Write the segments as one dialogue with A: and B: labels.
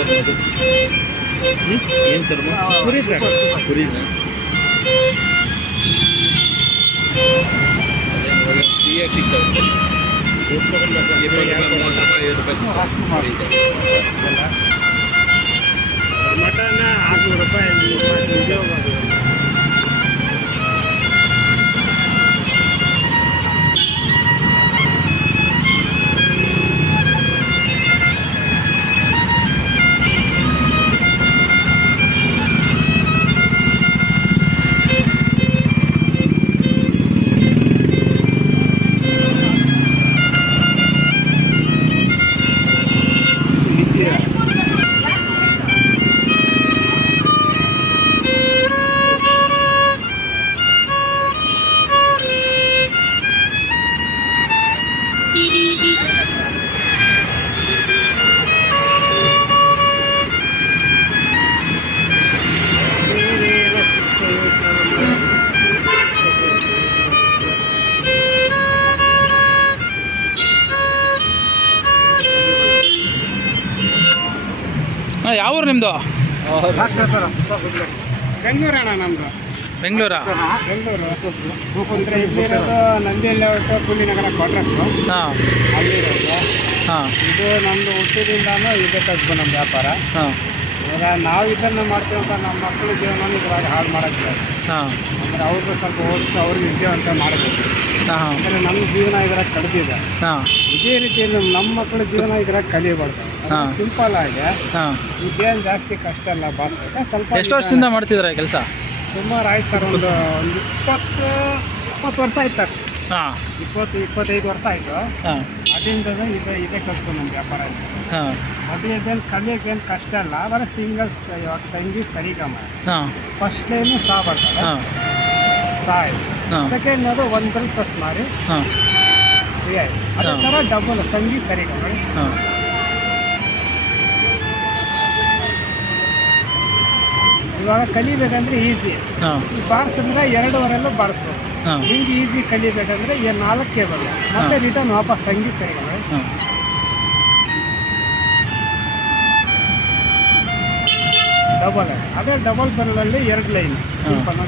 A: Sir ಅದು ಏನು sir
B: ಕುರಿ ಸರ್
A: ಕುರಿ ಫ್ರೀಯಾಗಿ ಸಿಗ್ತವೆ
B: ಮಟನ್ ಆರುನೂರು ರೂಪಾಯಿ
C: ಯಾವ ಊರು ನಿಮ್ಮದು
B: ಬೆಂಗಳೂರು ಅಣ್ಣ ನಮ್ದು.
C: ಬೆಂಗಳೂರಾ?
B: ಬೆಂಗಳೂರು. ಇಲ್ಲಿರೋದು ನಂದಿ ಲೇಔಟ್ ಪುಣ್ಯನಗರ ಕ್ವಾರ್ಟರ್ಸ್
C: ಹಾಂ.
B: ಅಲ್ಲಿರೋದು.
C: ಹಾಂ.
B: ಇದು ನಮ್ದು ಹುಟ್ಟಿದಿಂದಾನು ಇದೆ ಕಸ್ಬು ನಮ್ಮ ವ್ಯಾಪಾರ.
C: ಹಾಂ.
B: ಇವಾಗ ನಾವು ಇದನ್ನ ಮಾಡ್ತೀವಿ ಅಂತ ನಮ್ಮ ಮಕ್ಕಳು ಜೀವನ ಇದ್ರಾಗ ಹಾಳು ಮಾಡಕ್ಕೆ
C: ಹಾಂ.
B: ಅಂದರೆ ಅವ್ರಿಗೂ ಸ್ವಲ್ಪ ಓದಿಸಿ ಅವ್ರಿಗೆ ಅಂತ ಮಾಡಬೇಕು.
C: ಹಾಂ.
B: ಅಂದ್ರೆ ನಮ್ಮ ಜೀವನ ಇದ್ರಾಗ ಕಳೆದಿದೆ.
C: ಹಾಂ.
B: ಇದೇ ರೀತಿಯಲ್ಲಿ ನಮ್ಮ ನಮ್ಮ ಮಕ್ಕಳ ಜೀವನ ಇದ್ರಾಗ ಕಲಿಬಾರ್ದು
C: ಹಾ.
B: ಸಿಂಪಲ್ ಆಗಿ ಇದೇನು ಜಾಸ್ತಿ ಕಷ್ಟ ಅಲ್ಲ ಬಾರ್ಸಕ್ಕೆ ಸ್ವಲ್ಪ
C: ಎಷ್ಟು ವರ್ಷದಿಂದ ಮಾಡ್ತಿದ್ರ ಕೆಲಸ?
B: ಸುಮಾರು ಆಯ್ತು ಸರ್ ಒಂದು ಒಂದು ಇಪ್ಪತ್ತು ಇಪ್ಪತ್ತು ವರ್ಷ ಆಯ್ತು ಸರ್.
C: ಹಾಂ.
B: ಇಪ್ಪತ್ತು ಇಪ್ಪತ್ತೈದು ವರ್ಷ ಆಯಿತು. ಅದರಿಂದ ಇದೆ ಇದೇ ಕಷ್ಟ ನಮ್ಮ ವ್ಯಾಪಾರ ಅದೇನು ಕಲಿಯೋಕ್ಕೇನು ಕಷ್ಟ ಅಲ್ಲ ಆದರೆ ಸಿಂಗಲ್ ಇವಾಗ ಸಂಗೀತ ಸರಿಗಮ.
C: ಹಾಂ.
B: ಫಸ್ಟ್ ಲೈನು ಸಾ ಬರ್ತದೆ.
C: ಹಾಂ.
B: ಸಾ ಆಯ್ತು. ಸೆಕೆಂಡ್ ಅದು ಒಂದು ಬಲ್ ಪ್ಲಸ್ ಮಾಡಿ
C: ಹಾಂ.
B: ಫ್ರೀ ಆಯ್ತು. ಅದೇ. ಥರ ಡಬಲ್ ಸಂಗೀತ ಸರಿಗಮ. ಇವಾಗ ಕಲಿಬೇಕಂದ್ರೆ ಈಸಿ
C: ಹಾಂ.
B: ಬಾರಿಸಿದ್ರೆ ಎರಡೂವರೆಲ್ಲೂ ಬಾರಿಸ್ಬೋದು.
C: ಹಾಂ.
B: ನಿಮ್ಗೆ ಈಸಿ ಕಲಿಬೇಕಂದ್ರೆ ಈ ನಾಲ್ಕೇ ಕೇಬಲ್ ಮತ್ತೆ ರಿಟರ್ನ್ ವಾಪಸ್ ಹಂಗೆ
C: ಹಾಂ.
B: ಡಬಲ್ ಅದೇ ಡಬಲ್ ಬರಲಲ್ಲಿ ಎರಡು ಲೈನ್ ಸಿಂಪಲ್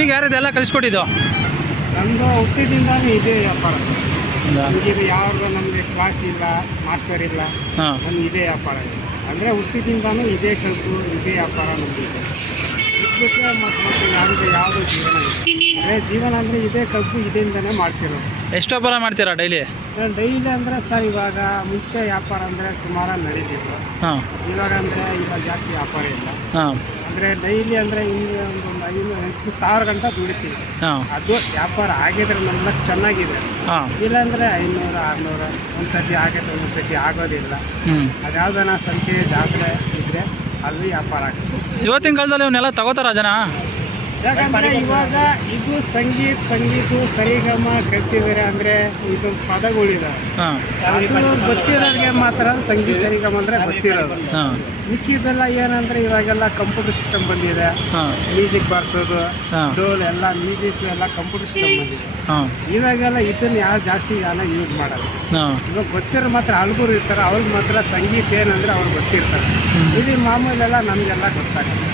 C: ನಿಮಗೆ ಯಾರು ಇದೆಲ್ಲ ಕಲಿಸ್ಕೊಟ್ಟಿದ್ದು?
B: ನಮ್ಮದು ಹುಟ್ಟಿದಿಂದಾನೇ ಇದೇ ವ್ಯಾಪಾರ. ನಮಗಿದು ಯಾವ್ದು ನಮಗೆ ಕ್ಲಾಸ್ ಇಲ್ಲ ಮಾಸ್ಟರ್ ಇಲ್ಲ
C: ಹಾಂ.
B: ನಮ್ಗೆ ಇದೇ ವ್ಯಾಪಾರ. ಅಂದರೆ ಹುಟ್ಟಿದಿಂದಾನು ಇದೇ ಕಲ್ತು ಇದೇ ವ್ಯಾಪಾರ ನಮ್ದು. ಇದೆ ಇದ್ಬಿಟ್ರೆ ಮತ್ತು ಮತ್ತೆ ಯಾವುದೇ ಯಾವುದೋ ಜೀವನ ಇಲ್ಲ. ಅದೇ ಜೀವನ ಅಂದರೆ ಇದೇ ಕಬ್ಬು ಇದರಿಂದನೇ ಮಾಡ್ತಿರೋದು.
C: ಎಷ್ಟೋ ವ್ಯಾಪಾರ ಮಾಡ್ತೀರಾ ಡೈಲಿ?
B: ಡೈಲಿ ಅಂದರೆ ಸರ್ ಇವಾಗ ಮುಂಚೆ ವ್ಯಾಪಾರ ಅಂದರೆ ಸುಮಾರು ನಡೀತಿತ್ತು.
C: ಹಾಂ.
B: ಇವಾಗ ಅಂದರೆ ಇವಾಗ ಜಾಸ್ತಿ ವ್ಯಾಪಾರ ಇಲ್ಲ.
C: ಹಾಂ.
B: ಅಂದರೆ ಡೈಲಿ ಅಂದರೆ ಇಲ್ಲಿ ಒಂದು ಐನೂರು ಎಂಟು ಸಾವಿರ ಗಂಟೆ ದುಡಿತೀವಿ.
C: ಹಾಂ.
B: ಅದು ವ್ಯಾಪಾರ ಆಗಿದ್ರೆ ನಮ್ಮ ಚೆನ್ನಾಗಿದೆ.
C: ಹಾಂ.
B: ಇಲ್ಲಾಂದರೆ ಐನೂರು ಆರುನೂರು ಒಂದು ಸತಿ ಆಗುತ್ತೆ ಒಂದು ಸತಿ ಆಗೋದಿಲ್ಲ.
C: ಹ್ಞೂ
B: ಅದ್ಯಾವ್ದನ ಸಂಖ್ಯೆ ಜಾತ್ರೆ ಇದ್ದರೆ ಅಲ್ಲಿ ವ್ಯಾಪಾರ
C: ಇವತ್ತಿನ ಕಾಲದಲ್ಲಿ ಇವನ್ನೆಲ್ಲ ತಗೋತಾರ ಜನ?
B: ಯಾಕಂದರೆ ಇವಾಗ ಇದು ಸಂಗೀತ ಸಂಗೀತ ಸರಿಗಮ ಕಲ್ತಿದ್ದಾರೆ ಅಂದರೆ ಇದು ಪದಗಳಿದಾವೆ. ಗೊತ್ತಿರೋರಿಗೆ ಮಾತ್ರ ಸಂಗೀತ ಸರಿಗಮ ಅಂದರೆ ಗೊತ್ತಿರೋದು. ಮಿಕ್ಕಿದೆಲ್ಲ ಏನಂದ್ರೆ ಇವಾಗೆಲ್ಲ ಕಂಪ್ಯೂಟರ್ ಸಿಸ್ಟಮ್ ಬಂದಿದೆ. ಮ್ಯೂಸಿಕ್ ಬಾರಿಸೋದು ಡೋಲ್ ಎಲ್ಲ ಮ್ಯೂಸಿಕ್ ಎಲ್ಲ ಕಂಪ್ಯೂಟರ್ ಸಿಸ್ಟಮ್ ಬಂದಿದೆ. ಇವಾಗೆಲ್ಲ ಇದನ್ನ ಯಾರು ಜಾಸ್ತಿ ಜನ ಯೂಸ್ ಮಾಡಲ್ಲ. ಇವಾಗ ಗೊತ್ತಿರೋ ಮಾತ್ರ ಹಲ್ಬರು ಇರ್ತಾರೆ ಅವ್ರಿಗೆ ಮಾತ್ರ ಸಂಗೀತ ಏನಂದ್ರೆ ಅವ್ರಿಗೆ ಗೊತ್ತಿರ್ತಾರೆ. ಇದು ಮಾಮೂಲೆಲ್ಲ ನಮಗೆಲ್ಲ ಗೊತ್ತಾಗಲ್ಲ.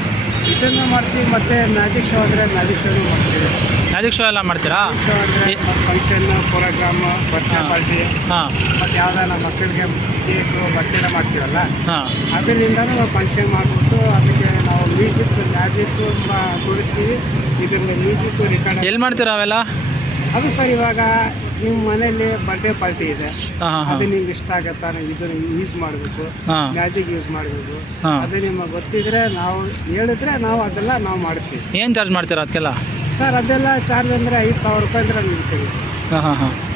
B: ಇದನ್ನು ಮಾಡ್ತೀವಿ ಮತ್ತೆ ಮ್ಯಾಜಿಕ್ ಶೋ ಅಂದರೆ ಮ್ಯಾಜಿಕ್ ಶೋನು ಮಾಡ್ತೀವಿ.
C: ಮ್ಯಾಜಿಕ್ ಶೋ ಎಲ್ಲ ಮಾಡ್ತೀರಾ?
B: ಶೋ ಅಂದರೆ ಫಂಕ್ಷನ್ ಪ್ರೋಗ್ರಾಮ್ ಬರ್ತ್ಡೇ
C: ಹಾ.
B: ಪಾರ್ಟಿ
C: ಹಾಂ.
B: ಮತ್ತು ಯಾವ್ದಾರ ಮಕ್ಕಳಿಗೆ ಕೇಕು ಬರ್ತ್ಡೇ ಮಾಡ್ತೀವಲ್ಲ?
C: ಹಾಂ.
B: ಅದರಿಂದ ನಾವು ಫಂಕ್ಷನ್ ಮಾಡಿಬಿಟ್ಟು ಅದಕ್ಕೆ ನಾವು ಮ್ಯೂಸಿಕ್ ಮ್ಯಾಜಿಕ್ ತೋರಿಸ್ತೀವಿ. ಇದನ್ನು ಮ್ಯೂಸಿಕ್ ರೆಕಾರ್ಡ್
C: ಎಲ್ಲಿ ಮಾಡ್ತೀರಾ ಅವೆಲ್ಲ?
B: ಅದು ಸರ್ ಇವಾಗ ನಿಮ್ಮ ಮನೆಯಲ್ಲಿ ಬರ್ಡೇ ಪಾರ್ಟಿ ಇದೆ. ಅದು ನಿಮ್ಗೆ ಇಷ್ಟ ಆಗತ್ತಾ? ನೀವು ಇದು ಯೂಸ್ ಮಾಡಬೇಕು. ಮ್ಯಾಜಿಕ್ ಯೂಸ್ ಮಾಡಬೇಕು. ಅದೇ ನಿಮಗೆ ಗೊತ್ತಿದ್ರೆ ನಾವು ಹೇಳಿದ್ರೆ ನಾವು ಅದೆಲ್ಲ ನಾವು ಮಾಡ್ತೀವಿ.
C: ಏನು ಚಾರ್ಜ್ ಮಾಡ್ತೀರಾ ಅದಕ್ಕೆಲ್ಲ?
B: ಸರ್ ಅದೆಲ್ಲ ಚಾರ್ಜ್ ಅಂದರೆ ಐದು ಸಾವಿರ ರೂಪಾಯಿ ಅಂದ್ರೆ ನಿಲ್ತೀವಿ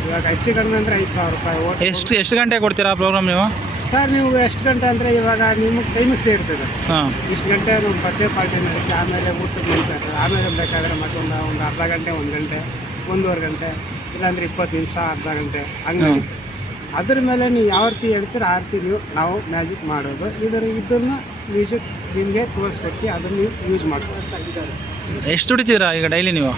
B: ಇವಾಗ ಹೆಚ್ಚು ಕಡಿಮೆ ಅಂದರೆ ಐದು ಸಾವಿರ ರೂಪಾಯಿ.
C: ಎಷ್ಟು ಎಷ್ಟು ಗಂಟೆ ಕೊಡ್ತೀರಾ ಪ್ರೋಗ್ರಾಮ್ ನೀವು?
B: ಸರ್ ನೀವು ಎಷ್ಟು ಗಂಟೆ ಅಂದರೆ ಇವಾಗ ನಿಮಗೆ ಟೈಮಿಗೆ ಸೇರ್ತದೆ. ಇಷ್ಟು ಗಂಟೆ ನಮ್ಮ ಬರ್ಡೇ ಪಾರ್ಟಿ ನಡೆಯುತ್ತೆ ಆಮೇಲೆ ಊಟದ ಮುಂಚೆ ಆಮೇಲೆ ಬೇಕಾದರೆ ಮತ್ತೊಂದು ಒಂದು ಅರ್ಧ ಗಂಟೆ ಒಂದು ಗಂಟೆ ಒಂದೂವರೆ ಗಂಟೆ. ಇಲ್ಲಾಂದ್ರೆ ಇಪ್ಪತ್ತು ನಿಮಿಷ ಅರ್ಧ ಗಂಟೆ ಹಂಗೆ ಅದ್ರ ಮೇಲೆ ನೀವು ಯಾವ ರೀತಿ ಹೇಳ್ತೀರ ಆ ರೀತಿ ನೀವು ನಾವು ಮ್ಯಾಜಿಕ್ ಮಾಡೋದು. ಇದರ ಇದನ್ನು ಮ್ಯೂಸಿಕ್ ನಿಮಗೆ ತೋರಿಸ್ಕೊಟ್ಟು ಅದನ್ನು ನೀವು ಯೂಸ್ ಮಾಡ್ಕೊಳ್ತಾ ಇದ್ದಾರೆ.
C: ಎಷ್ಟು ದುಡಿತೀರಾ ಈಗ ಡೈಲಿ ನೀವು?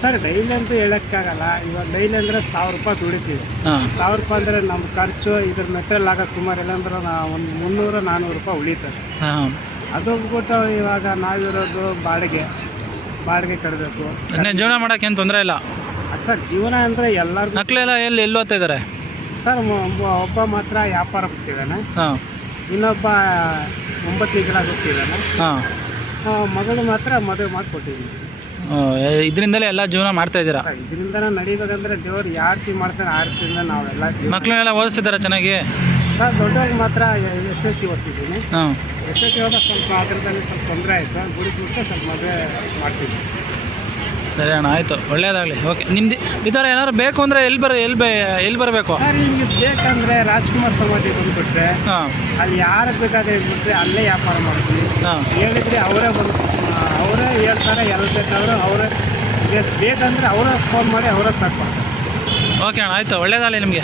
B: ಸರ್ ಡೈಲಿ ಅಂತೂ ಹೇಳೋಕ್ಕಾಗಲ್ಲ. ಇವಾಗ ಡೈಲಿ ಅಂದರೆ ಸಾವಿರ ರೂಪಾಯಿ ದುಡಿತೀವಿ.
C: ಹಾಂ.
B: ಸಾವಿರ ರೂಪಾಯಿ ಅಂದರೆ ನಮ್ಮ ಖರ್ಚು ಇದ್ರ ಮೆಟೀರಿಯಲ್ ಆಗ ಸುಮಾರು ಇಲ್ಲ ಅಂದ್ರೆ ನಾ ಒಂದು ಮುನ್ನೂರು ನಾನ್ನೂರು ರೂಪಾಯಿ ಉಳಿತದೆ.
C: ಹಾಂ.
B: ಅದು ಬಿಟ್ಟು ಇವಾಗ ನಾವಿರೋದು ಬಾಡಿಗೆ ಬಾಡಿಗೆ ಕಟ್ಟಬೇಕು
C: ಇನ್ನೇ ಜೀವನ ಮಾಡೋಕೆ ಏನು ತೊಂದರೆ ಇಲ್ಲ.
B: ಸರ್ ಜೀವನ ಅಂದರೆ ಎಲ್ಲರಿಗೂ
C: ಮಕ್ಕಳೆಲ್ಲ ಎಲ್ಲಿ ಎಲ್ಲಿ ಓದ್ತಾ ಇದ್ದಾರೆ?
B: ಸರ್ ಒಬ್ಬ- ಒಬ್ಬ ಮಾತ್ರ ವ್ಯಾಪಾರ ಬಿಟ್ಟಿದ್ದಾನೆ
C: ಹಾಂ.
B: ಇನ್ನೊಬ್ಬ ಒಂಬತ್ತನೇ ಗಿಡ ಬಿಟ್ಟಿದ್ದಾನೆ
C: ಹಾಂ.
B: ಆ, ಮಗಳು ಮಾತ್ರ ಮದುವೆ ಮಾಡಿಕೊಟ್ಟಿದ್ದೀನಿ.
C: ಇದರಿಂದಲೇ ಎಲ್ಲ ಜೀವನ ಮಾಡ್ತಾ ಇದ್ದೀರಾ?
B: ಸರ್ ಇದರಿಂದನೇ ನಡಿಬೇಕಂದ್ರೆ ದೇವ್ರು ಯಾವ ರೀತಿ ಮಾಡ್ತಾರೆ ಆ ರೀತಿಯಿಂದ ನಾವೆಲ್ಲ ಜೀವನ
C: ಮಕ್ಕಳನ್ನೆಲ್ಲ ಓದಿಸ್ತಿದ್ದಾರೆ ಚೆನ್ನಾಗಿ?
B: ಸರ್ ದೊಡ್ಡವ್ರಿಗೆ ಮಾತ್ರ ಎಸ್ ಎಲ್ ಸಿ ಓದ್ತಿದ್ದೀನಿ.
C: ಹಾಂ.
B: ಎಸ್ ಎಲ್ ಸಿ ಹೋದಾಗ ಸ್ವಲ್ಪ ಅದರದಲ್ಲಿ ಸ್ವಲ್ಪ ತೊಂದರೆ ಆಯಿತು. ಗುಡಿಸ್ಬಿಟ್ಟು ಸ್ವಲ್ಪ ಮದುವೆ ಮಾಡಿಸಿದ್ವಿ
C: ಸರಿ ಅಣ್ಣ ಆಯಿತು. ಒಳ್ಳೇದಾಗಲಿ. ಓಕೆ ನಿಮ್ದು ಈ ಥರ ಏನಾದ್ರು ಬೇಕು ಅಂದರೆ ಎಲ್ಲಿ ಬರ ಎಲ್ಲಿ ಬೇ ಎಲ್ಲಿ ಬರಬೇಕು?
B: ಸರ್ ನಿಮಗೆ ಬೇಕಂದರೆ ರಾಜ್ಕುಮಾರ್ ಸಮಾಧಿ ಬಂದುಬಿಟ್ರೆ
C: ಹಾಂ.
B: ಅಲ್ಲಿ ಯಾರು ಬೇಕಾದ್ರೆ ಹೇಳ್ಬಿಟ್ರೆ ಅಲ್ಲೇ ವ್ಯಾಪಾರ ಮಾಡ್ತೀವಿ.
C: ಹಾಂ.
B: ಹೇಳಿದ್ರೆ ಅವರೇ ಬಂದು ಅವರೇ ಹೇಳ್ತಾರೆ ಎಲ್ಲ ಬೇಕಾದ್ರೂ ಅವರೇ ಬೇಕಂದ್ರೆ ಅವರೇ ಫೋನ್ ಮಾಡಿ ಅವರೇ ತಗೊಳ್ತಾರೆ
C: ಓಕೆ ಅಣ್ಣ ಆಯಿತು. ಒಳ್ಳೇದಾಗಲಿ ನಿಮಗೆ.